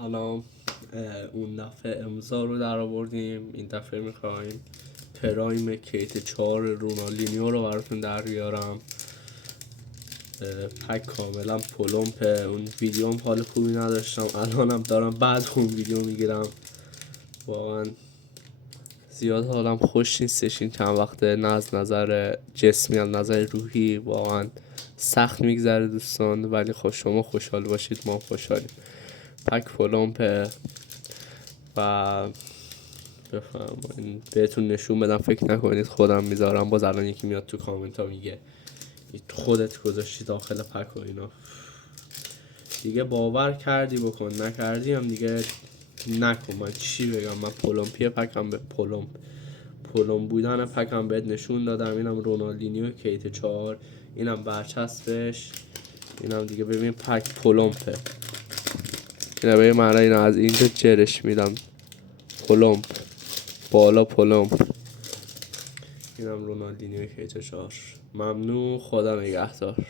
حالا اون دفعه امضا رو در آوردیم، این دفعه میخوایم پرایم کیت 4 رونالدینیو رو براتون در بیارم. پک کاملا پلمپه. اون ویدیوم حال خوبی نداشتم، الانم دارم بعد اون ویدیو میگیرم. واقعا زیاد حالم خوش نیستش این چند وقته، نه از نظر جسمی از نظر روحی. واقعا سخت میگذره دوستان، ولی شما خوشحال باشید ما خوشحالیم. پک پلمپه و بفرمایید بهتون نشون بدم، فکر نکنید خودم میذارم باز الان یکی میاد تو کامنت ها میگه خودت گذاشتی داخل پک و اینا. دیگه باور کردی بکن، نکردی هم دیگه نکن. من چی بگم؟ من پلمپی پکم به پلم بودن پکم بهت نشون دادم. اینم رونالدینیو کیت 4، اینم برچسبش، اینم دیگه ببین پک پلمپه. اینا به معنی اینا از اینجا جرش میدم پلمپ، بالا پلمپ. اینم رونالدینیو کیت 4. ممنون، خدا نگهدار.